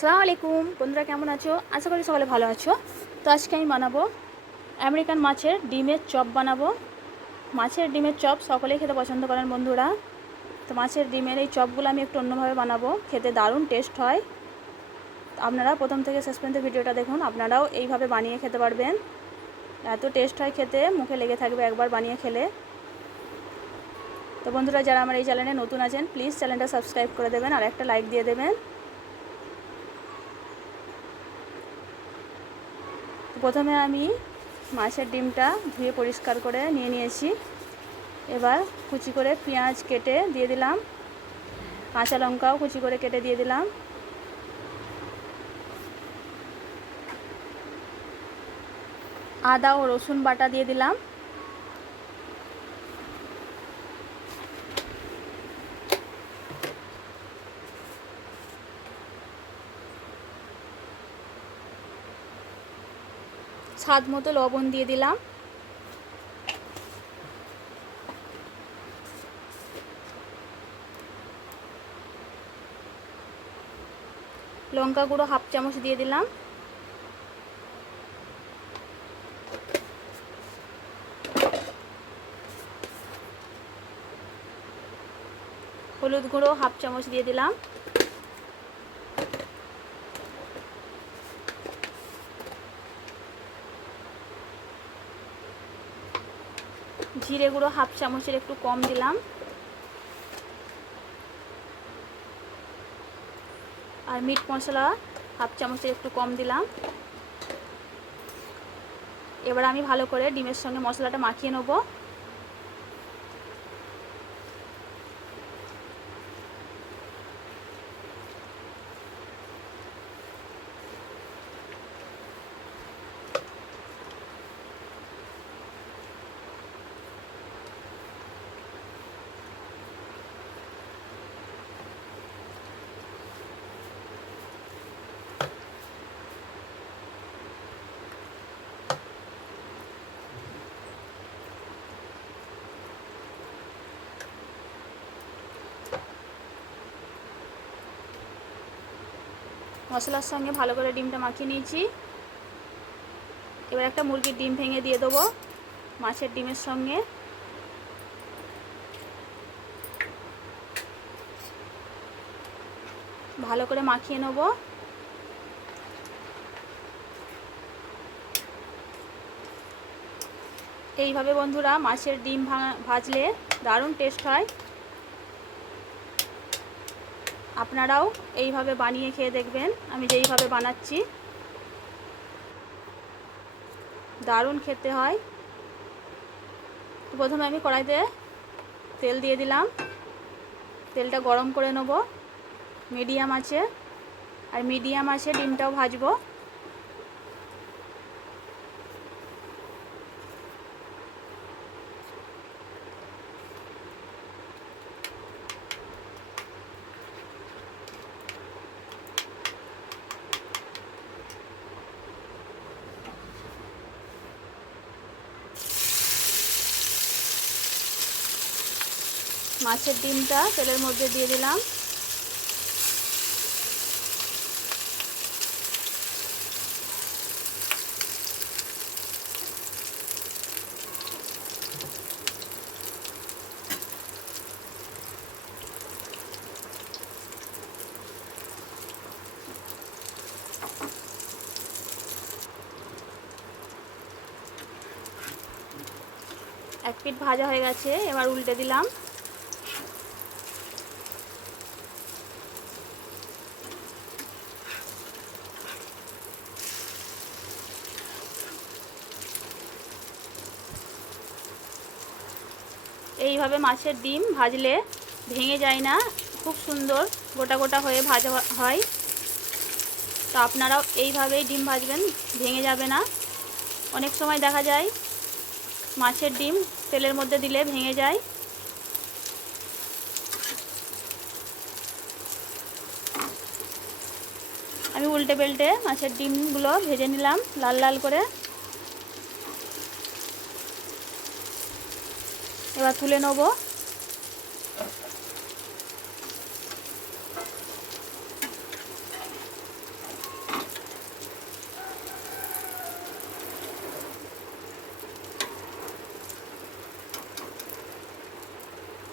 সালাম আলাইকুম। বন্ধুরা কেমন আছো? আশা করি সকলে ভালো আছো। তো আজকে আমি বানাবো আমেরিকান মাছের ডিমের চপ বানাবো। মাছের ডিমের চপ সকলেই খেতে পছন্দ করেন বন্ধুরা। তো মাছের ডিমের এই চপগুলো আমি একটু অন্যভাবে বানাবো। খেতে দারুণ টেস্ট হয়। আপনারা প্রথম থেকে শেষ পর্যন্ত ভিডিওটা দেখুন। আপনারাও এইভাবে বানিয়ে খেতে পারবেন। এত টেস্ট হয় খেতে, মুখে লেগে থাকবে একবার বানিয়ে খেলে। তো বন্ধুরা, যারা আমার এই চ্যানেলে নতুন আছেন, প্লিজ চ্যানেলটা সাবস্ক্রাইব করে দেবেন আর একটা লাইক দিয়ে দেবেন। প্রথমে আমি মাছের ডিমটা ধুয়ে পরিষ্কার করে নিয়ে নিয়েছি। এবার কুচি করে পেঁয়াজ কেটে দিয়ে দিলাম। কাঁচা লঙ্কাও কুচি করে কেটে দিয়ে দিলাম। আদা ও রসুন বাটা দিয়ে দিলাম। স্বাদ মতো লবণ দিয়ে দিলাম। লঙ্কা গুঁড়ো হাফ চামচ দিয়ে দিলাম। হলুদ গুঁড়ো হাফ চামচ দিয়ে দিলাম। জিরে গুঁড়ো হাফ চামচের একটু কম দিলাম। আর মিট মশলা হাফ চামচের একটু কম দিলাম। এবার আমি ভালো করে ডিমের সঙ্গে মশলাটা মাখিয়ে নেব। মশলার সঙ্গে ভালো করে ডিমটা মাখিয়ে নিয়েছি। এবার একটা মুরগির ডিম ভেঙে দিয়ে দেবো মাছের ডিমের সঙ্গে। ভালো করে মাখিয়ে নেব। এইভাবে বন্ধুরা মাছের ডিম ভাজলে দারুণ টেস্ট হয়। আপনারাও এইভাবে বানিয়ে খেয়ে দেখবেন। আমি যেইভাবে বানাচ্ছি। দারুণ খেতে হয়। প্রথমে আমি কড়াইতে তেল দিয়ে দিলাম। তেলটা গরম করে নেব। মিডিয়াম আছে। আর মিডিয়াম আছে ডিমটাও ভাজবো। মাছের ডিমটা তেলের মধ্যে দিয়ে দিলাম। এক পিঠ ভাজা হয়ে গেছে এবার উল্টে দিলাম। এইভাবে মাছের ডিম ভাজলে ভেঙে যায় না, খুব সুন্দর গোটা গোটা হয়ে ভাজা হয়। তো আপনারাও এইভাবেই ডিম ভাজবেন, ভেঙে যাবে না। অনেক সময় দেখা যায় মাছের ডিম তেলের মধ্যে দিলে ভেঙে যায়। আমি উল্টে বেল্টে মাছের ডিমগুলো ভেজে নিলাম, লাল লাল করে। এবার তুলে নেব।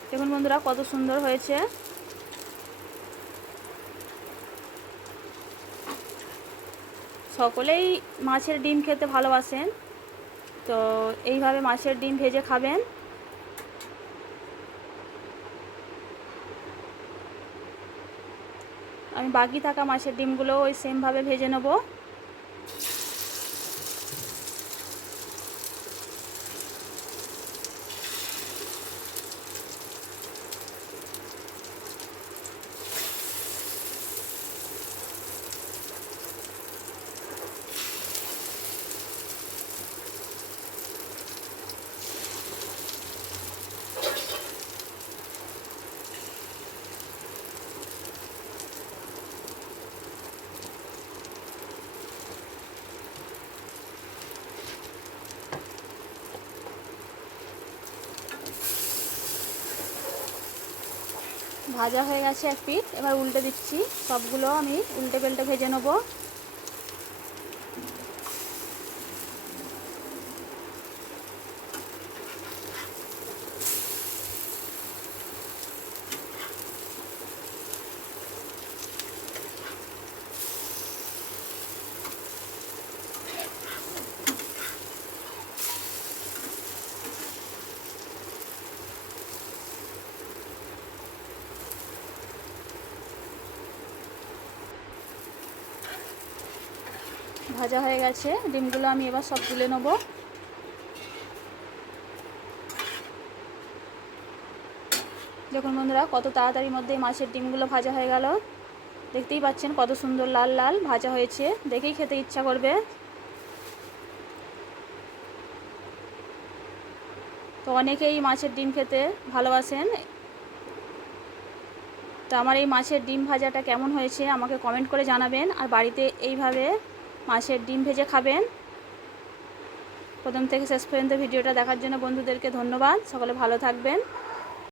দেখুন বন্ধুরা, কত সুন্দর হয়েছে। সকলেই মাছের ডিম খেতে ভালোবাসেন। তো এইভাবে মাছের ডিম ভেজে খাবেন। আমি বাকি থাকা মাছের ডিমগুলো ওই সেমভাবে ভেজে নেব। ভাজা হয়ে গেছে এক পিঠ। এবার উল্টে দিচ্ছি। সবগুলো আমি উল্টে পেল্টে ভেজে নেব। ভাজা হয়ে গেছে। ডিমগুলো আমি এবার সব তুলে নেব। দেখুন বন্ধুরা, কত তাড়াতাড়ির মধ্যে মাছের ডিমগুলো ভাজা হয়ে গেল। দেখতেই পাচ্ছেন কত সুন্দর লাল লাল ভাজা হয়েছে। দেখেই খেতে ইচ্ছা করবে। তো অনেকেই মাছের ডিম খেতে ভালোবাসেন। তো আমার এই মাছের ডিম ভাজাটা কেমন হয়েছে আমাকে কমেন্ট করে জানাবেন। আর বাড়িতে এইভাবে মাছের ডিম ভেজে খাবেন। প্রথম থেকে শেষ পর্যন্ত ভিডিওটা দেখার জন্য বন্ধুদেরকে ধন্যবাদ। সকলে ভালো থাকবেন।